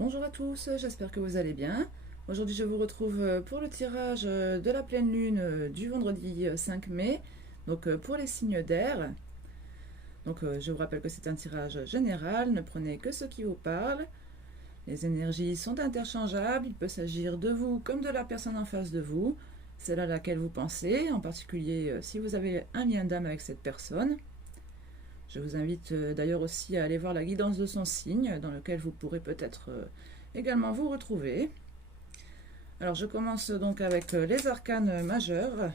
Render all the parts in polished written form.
Bonjour à tous, j'espère que vous allez bien. Aujourd'hui je vous retrouve pour le tirage de la pleine lune du vendredi 5 mai, donc pour les signes d'air. Donc je vous rappelle que c'est un tirage général, ne prenez que ce qui vous parle. Les énergies sont interchangeables, il peut s'agir de vous comme de la personne en face de vous, celle à laquelle vous pensez, en particulier si vous avez un lien d'âme avec cette personne. Je vous invite d'ailleurs aussi à aller voir la guidance de son signe, dans lequel vous pourrez peut-être également vous retrouver. Alors je commence donc avec les arcanes majeurs.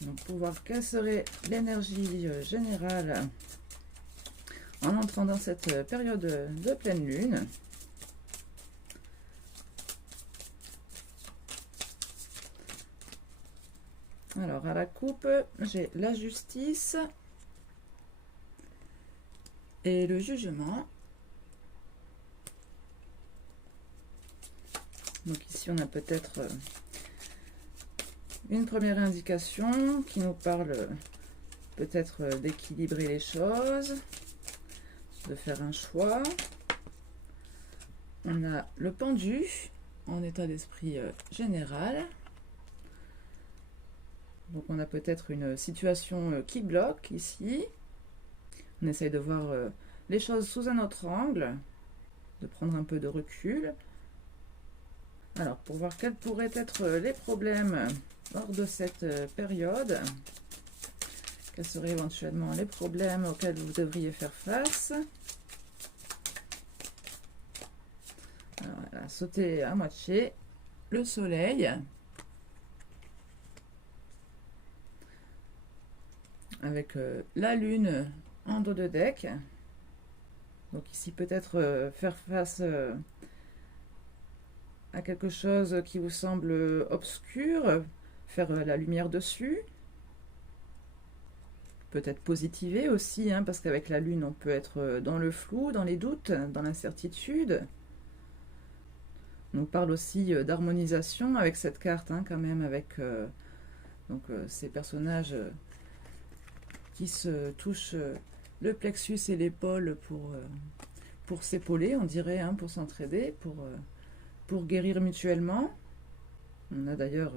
Donc pour voir quelle serait l'énergie générale en entrant dans cette période de pleine lune. Alors à la coupe, j'ai la justice et le jugement. Donc ici on a peut-être une première indication qui nous parle peut-être d'équilibrer les choses, de faire un choix. On a le pendu en état d'esprit général. Donc on a peut-être une situation qui bloque ici. On essaye de voir les choses sous un autre angle, de prendre un peu de recul. Alors pour voir quels pourraient être les problèmes lors de cette période, quels seraient éventuellement les problèmes auxquels vous devriez faire face. Alors elle a sauté à moitié, le soleil. Avec la lune en dos de deck. Donc ici peut-être faire face à quelque chose qui vous semble obscur, faire la lumière dessus. Peut-être positiver aussi, parce qu'avec la lune on peut être dans le flou, dans les doutes, dans l'incertitude. On nous parle aussi d'harmonisation avec cette carte, quand même, avec ces personnages qui se touchent le plexus et l'épaule pour s'épauler, on dirait, pour s'entraider, pour guérir mutuellement. On a d'ailleurs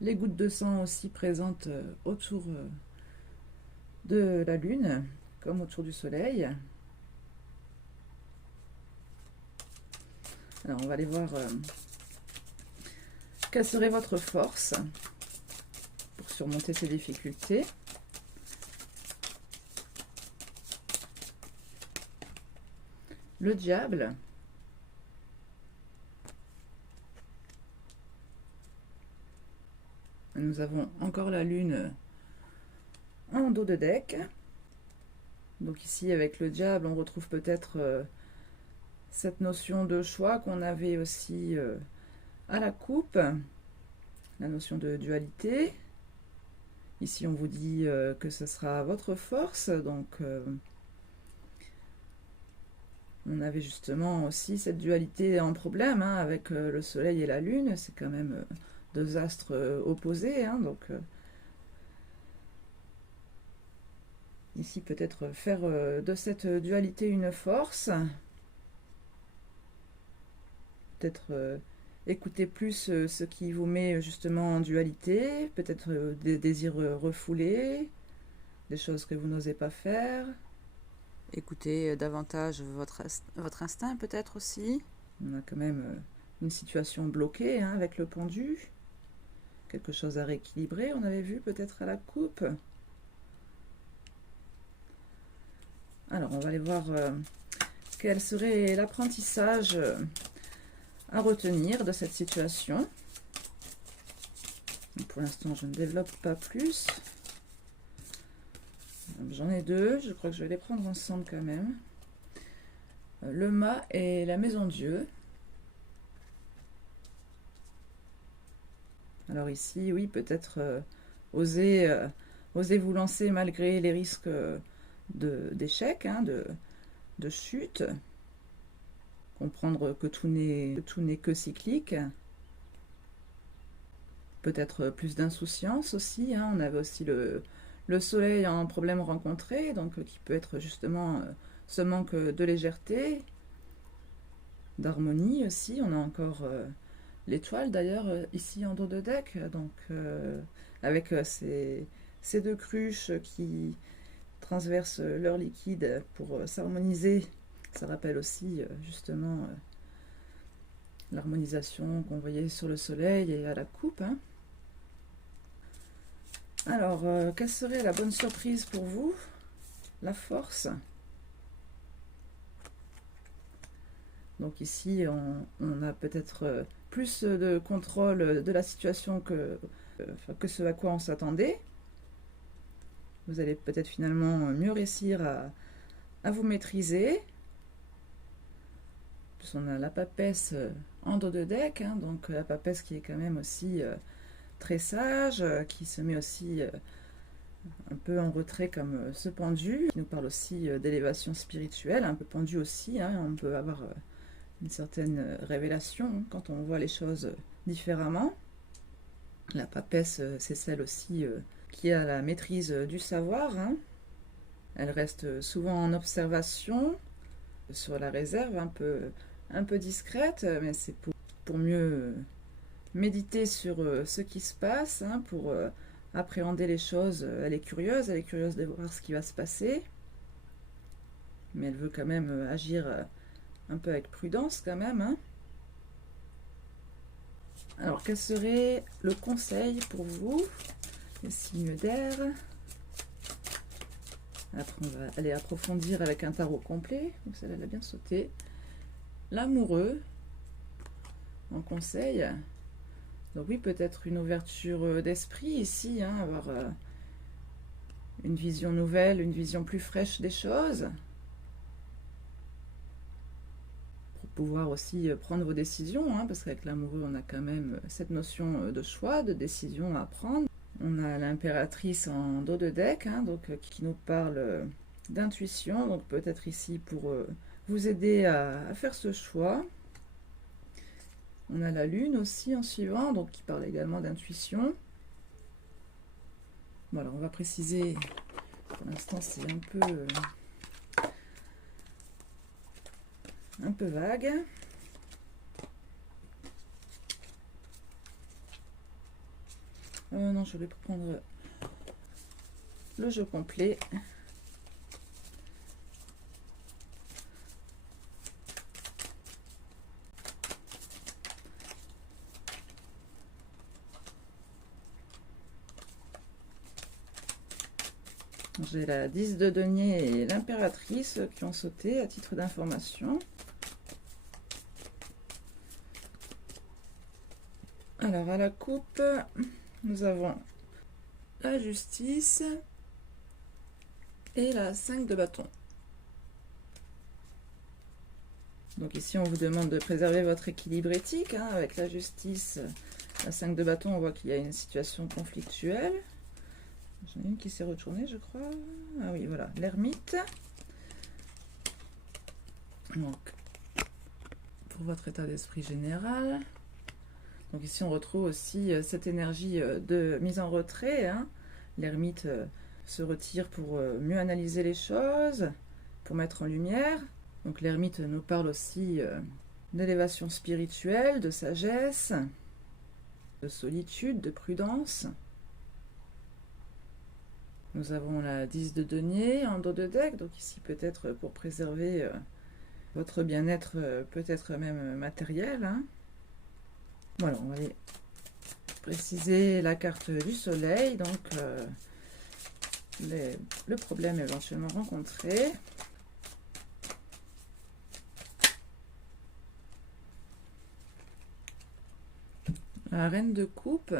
les gouttes de sang aussi présentes autour de la lune, comme autour du soleil. Alors on va aller voir quelle serait votre force pour surmonter ces difficultés. Le diable. Nous avons encore la lune en dos de deck. Donc ici avec le diable on retrouve peut-être cette notion de choix qu'on avait aussi à la coupe, la notion de dualité. Ici on vous dit que ce sera votre force, donc on avait justement aussi cette dualité en problème avec le soleil et la lune, c'est quand même deux astres opposés, donc ici peut-être faire de cette dualité une force, peut-être écouter plus ce qui vous met justement en dualité, peut-être des désirs refoulés, des choses que vous n'osez pas faire. Écoutez davantage votre instinct peut-être aussi. On a quand même une situation bloquée avec le pendu. Quelque chose à rééquilibrer, on avait vu peut-être à la coupe. Alors on va aller voir quel serait l'apprentissage à retenir de cette situation. Pour l'instant je ne développe pas plus. J'en ai deux, je crois que je vais les prendre ensemble quand même. Le mât et la maison Dieu. Alors ici, oui, peut-être oser vous lancer malgré les risques d'échec, de chute. Comprendre que tout n'est que cyclique. Peut-être plus d'insouciance aussi. On avait aussi le soleil en problème rencontré, donc qui peut être justement ce manque de légèreté, d'harmonie aussi. On a encore l'étoile d'ailleurs ici en dos de deck, donc avec ces deux cruches qui transversent leur liquide pour s'harmoniser. Ça rappelle aussi justement l'harmonisation qu'on voyait sur le soleil et à la coupe. Hein. Alors, quelle serait la bonne surprise pour vous? La force. Donc ici, on a peut-être plus de contrôle de la situation que ce à quoi on s'attendait. Vous allez peut-être finalement mieux réussir à vous maîtriser. Plus on a la papesse en dos de deck, hein, donc la papesse qui est quand même aussi très sage, qui se met aussi un peu en retrait comme ce pendu, qui nous parle aussi d'élévation spirituelle, un peu pendu aussi, hein, on peut avoir une certaine révélation hein, quand on voit les choses différemment. La papesse, c'est celle aussi qui a la maîtrise du savoir. Hein. Elle reste souvent en observation, sur la réserve, un peu discrète, mais c'est pour mieux méditer sur ce qui se passe, hein, pour appréhender les choses. Elle est curieuse de voir ce qui va se passer, mais elle veut quand même agir un peu avec prudence quand même. Hein. Alors, quel serait le conseil pour vous, les signes d'air? Après, on va aller approfondir avec un tarot complet. Donc, celle-là, elle a bien sauté. L'amoureux, en conseil. Donc oui, peut-être une ouverture d'esprit ici, hein, avoir une vision nouvelle, une vision plus fraîche des choses. Pour pouvoir aussi prendre vos décisions, hein, parce qu'avec l'amoureux, on a quand même cette notion de choix, de décision à prendre. On a l'impératrice en dos de deck, hein, donc, qui nous parle d'intuition, donc peut-être ici pour vous aider à faire ce choix. On a la lune aussi en suivant, donc qui parle également d'intuition. Voilà, on va préciser, pour l'instant c'est un peu vague. Non, je vais prendre le jeu complet. J'ai la 10 de denier et l'impératrice qui ont sauté à titre d'information. Alors à la coupe, nous avons la justice et la 5 de bâton. Donc ici on vous demande de préserver votre équilibre éthique, hein, avec la justice, la 5 de bâton, on voit qu'il y a une situation conflictuelle. J'en ai une qui s'est retournée, je crois. Ah oui, voilà, l'ermite. Donc, pour votre état d'esprit général. Donc ici, on retrouve aussi cette énergie de mise en retrait. Hein. L'ermite se retire pour mieux analyser les choses, pour mettre en lumière. Donc l'ermite nous parle aussi d'élévation spirituelle, de sagesse, de solitude, de prudence. Nous avons la 10 de denier en dos de deck, donc ici peut-être pour préserver votre bien-être, peut-être même matériel. Hein. Voilà, on va aller préciser la carte du soleil, donc le problème éventuellement rencontré. La reine de coupe.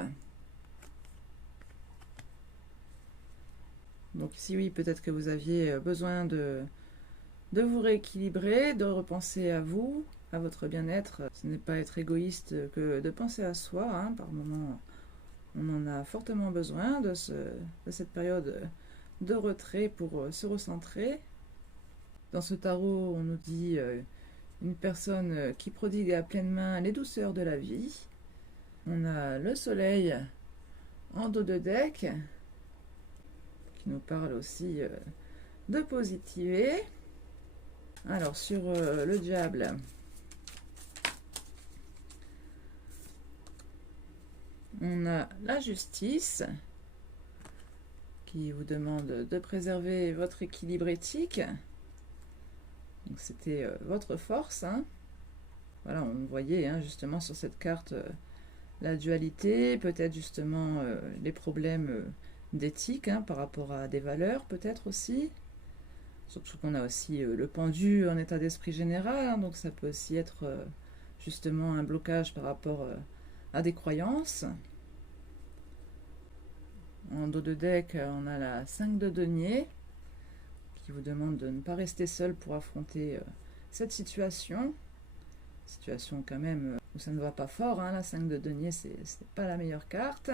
Donc ici, oui, peut-être que vous aviez besoin de vous rééquilibrer, de repenser à vous, à votre bien-être. Ce n'est pas être égoïste que de penser à soi. Hein. Par moments, on en a fortement besoin de cette période de retrait pour se recentrer. Dans ce tarot, on nous dit une personne qui prodigue à pleine main les douceurs de la vie. On a le soleil en dos de deck, qui nous parle aussi de positiver. Alors, sur le diable, on a la justice qui vous demande de préserver votre équilibre éthique. Donc, c'était votre force, hein. Voilà, on voyait hein, justement sur cette carte la dualité, peut-être justement les problèmes d'éthique hein, par rapport à des valeurs, peut-être aussi. Surtout qu'on a aussi le pendu en état d'esprit général, hein, donc ça peut aussi être justement un blocage par rapport à des croyances. En dos de deck, on a la 5 de denier qui vous demande de ne pas rester seul pour affronter cette situation. Situation quand même où ça ne va pas fort, hein, la 5 de denier, c'est pas la meilleure carte.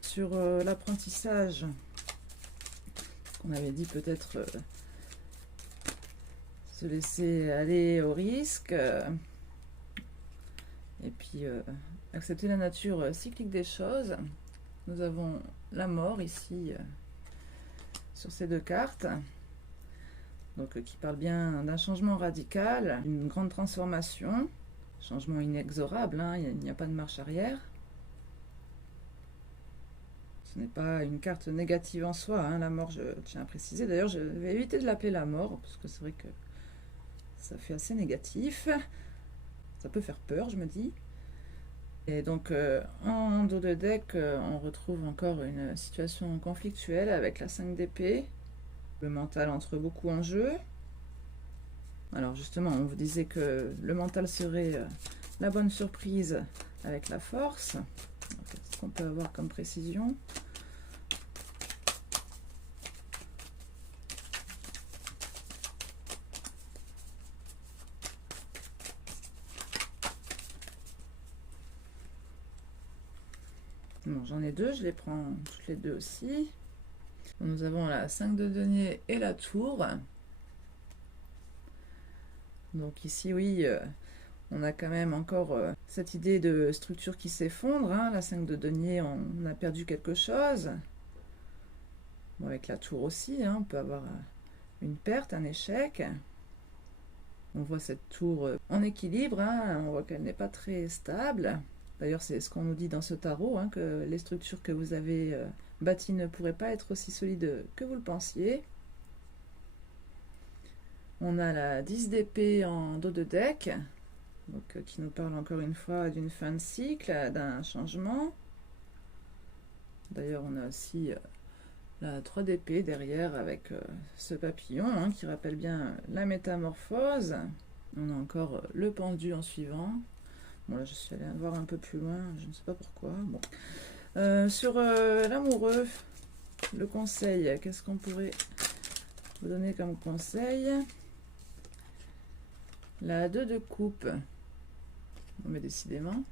Sur l'apprentissage, on avait dit peut-être se laisser aller au risque et puis accepter la nature cyclique des choses. Nous avons la mort ici sur ces deux cartes, donc qui parle bien d'un changement radical, d'une grande transformation, changement inexorable, hein, il n'y a pas de marche arrière. Ce n'est pas une carte négative en soi, hein, la mort, je tiens à préciser. D'ailleurs, je vais éviter de l'appeler la mort, parce que c'est vrai que ça fait assez négatif. Ça peut faire peur, je me dis. Et donc, en dos de deck, on retrouve encore une situation conflictuelle avec la 5 d'épée. Le mental entre beaucoup en jeu. Alors justement, on vous disait que le mental serait la bonne surprise avec la force. Qu'est-ce qu'on peut avoir comme précision ? Bon, j'en ai deux, je les prends toutes les deux aussi. Nous avons la 5 de denier et la tour. Donc ici, oui, on a quand même encore cette idée de structure qui s'effondre. Hein. La 5 de denier, on a perdu quelque chose. Bon, avec la tour aussi, hein, on peut avoir une perte, un échec. On voit cette tour en équilibre, hein, on voit qu'elle n'est pas très stable. D'ailleurs, c'est ce qu'on nous dit dans ce tarot, hein, que les structures que vous avez bâties ne pourraient pas être aussi solides que vous le pensiez. On a la 10 d'épée en dos de deck, donc, qui nous parle encore une fois d'une fin de cycle, d'un changement. D'ailleurs, on a aussi la 3 d'épée derrière avec ce papillon hein, qui rappelle bien la métamorphose. On a encore le pendu en suivant. Bon, là, je suis allée voir un peu plus loin, je ne sais pas pourquoi. Bon. Sur l'amoureux, le conseil, qu'est-ce qu'on pourrait vous donner comme conseil? La 2 de coupe. Bon, mais décidément.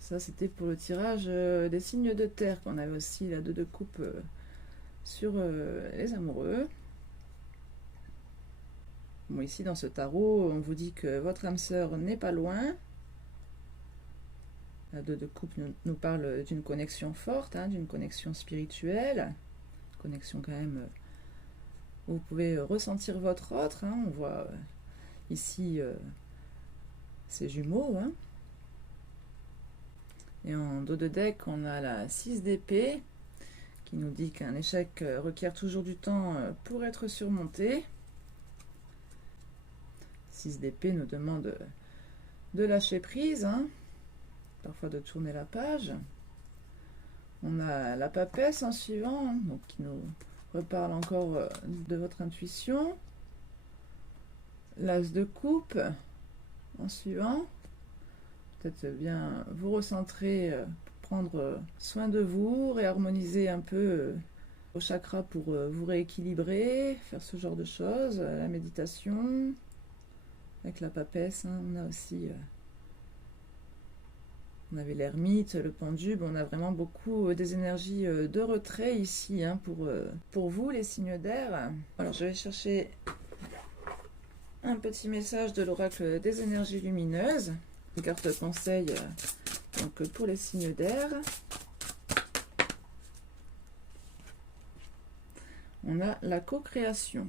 Ça, c'était pour le tirage des signes de terre qu'on avait aussi, la 2 de coupe sur les amoureux. Bon, ici, dans ce tarot, on vous dit que votre âme sœur n'est pas loin. La 2 de coupe nous parle d'une connexion forte, hein, d'une connexion spirituelle. Connexion quand même où vous pouvez ressentir votre autre. Hein. On voit ici ces jumeaux. Hein. Et en dos de deck, on a la 6 d'épée qui nous dit qu'un échec requiert toujours du temps pour être surmonté. 6 d'épée nous demande de lâcher prise, hein, parfois de tourner la page. On a la papesse en suivant, hein, donc qui nous reparle encore de votre intuition. L'as de coupe en suivant. Peut-être bien vous recentrer, prendre soin de vous, réharmoniser un peu vos chakras pour vous rééquilibrer, faire ce genre de choses, la méditation. Avec la papesse, hein, on a aussi on avait l'ermite, le pendu, on a vraiment beaucoup des énergies de retrait ici hein, pour vous les signes d'air. Alors je vais chercher un petit message de l'oracle des énergies lumineuses, une carte conseil donc pour les signes d'air. On a la co-création.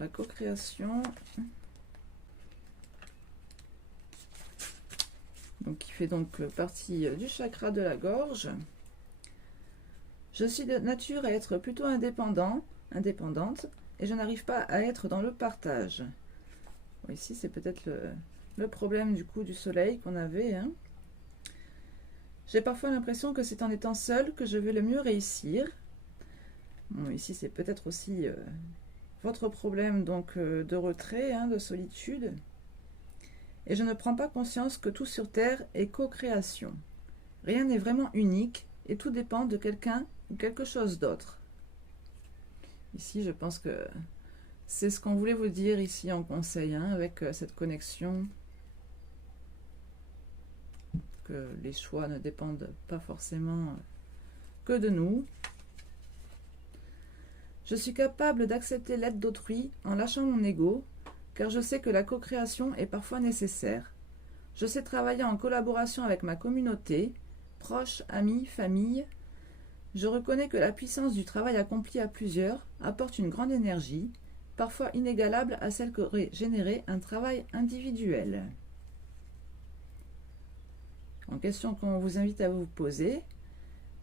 la co-création, donc qui fait donc partie du chakra de la gorge. Je suis de nature à être plutôt indépendante, et je n'arrive pas à être dans le partage. Bon, ici, c'est peut-être le problème du coup du soleil qu'on avait, hein. J'ai parfois l'impression que c'est en étant seule que je vais le mieux réussir. Bon, ici, c'est peut-être aussi votre problème donc de retrait, hein, de solitude. Et je ne prends pas conscience que tout sur Terre est co-création. Rien n'est vraiment unique et tout dépend de quelqu'un ou quelque chose d'autre. Ici, je pense que c'est ce qu'on voulait vous dire ici en conseil, hein, avec cette connexion. Que les choix ne dépendent pas forcément que de nous. Je suis capable d'accepter l'aide d'autrui en lâchant mon ego, car je sais que la co-création est parfois nécessaire. Je sais travailler en collaboration avec ma communauté, proches, amis, famille. Je reconnais que la puissance du travail accompli à plusieurs apporte une grande énergie, parfois inégalable à celle qu'aurait généré un travail individuel. En question qu'on vous invite à vous poser,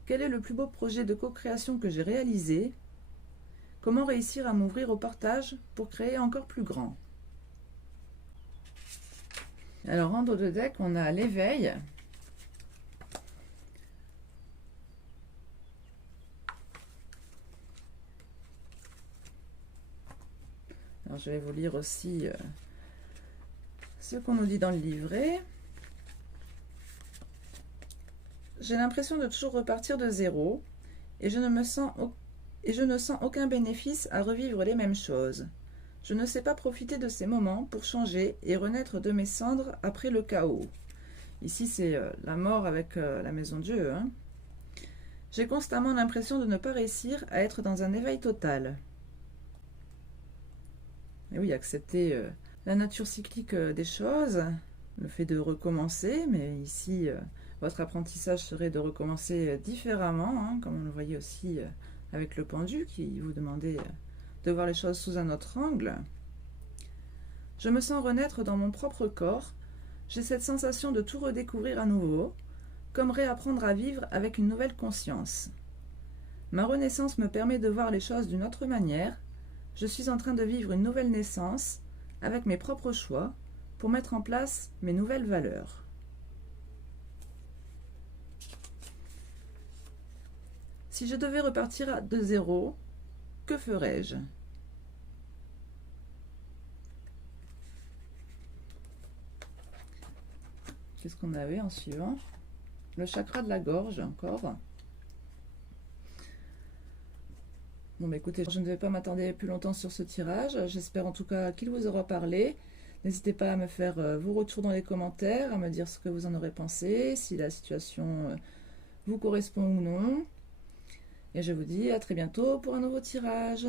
quel est le plus beau projet de co-création que j'ai réalisé? Comment réussir à m'ouvrir au partage pour créer encore plus grand? Alors, en dos de deck, on a l'éveil. Alors, je vais vous lire aussi ce qu'on nous dit dans le livret. J'ai l'impression de toujours repartir de zéro et je ne sens aucun bénéfice à revivre les mêmes choses. Je ne sais pas profiter de ces moments pour changer et renaître de mes cendres après le chaos. Ici, c'est la mort avec la maison Dieu, hein. J'ai constamment l'impression de ne pas réussir à être dans un éveil total. Et oui, accepter la nature cyclique des choses, le fait de recommencer, mais ici... votre apprentissage serait de recommencer différemment, hein, comme on le voyait aussi avec le pendu qui vous demandait de voir les choses sous un autre angle. Je me sens renaître dans mon propre corps. J'ai cette sensation de tout redécouvrir à nouveau, comme réapprendre à vivre avec une nouvelle conscience. Ma renaissance me permet de voir les choses d'une autre manière. Je suis en train de vivre une nouvelle naissance avec mes propres choix pour mettre en place mes nouvelles valeurs. Si je devais repartir de zéro, que ferais-je? Qu'est-ce qu'on avait en suivant? Le chakra de la gorge, encore. Bon, bah écoutez, je ne vais pas m'attarder plus longtemps sur ce tirage. J'espère en tout cas qu'il vous aura parlé. N'hésitez pas à me faire vos retours dans les commentaires, à me dire ce que vous en aurez pensé, si la situation vous correspond ou non. Et je vous dis à très bientôt pour un nouveau tirage.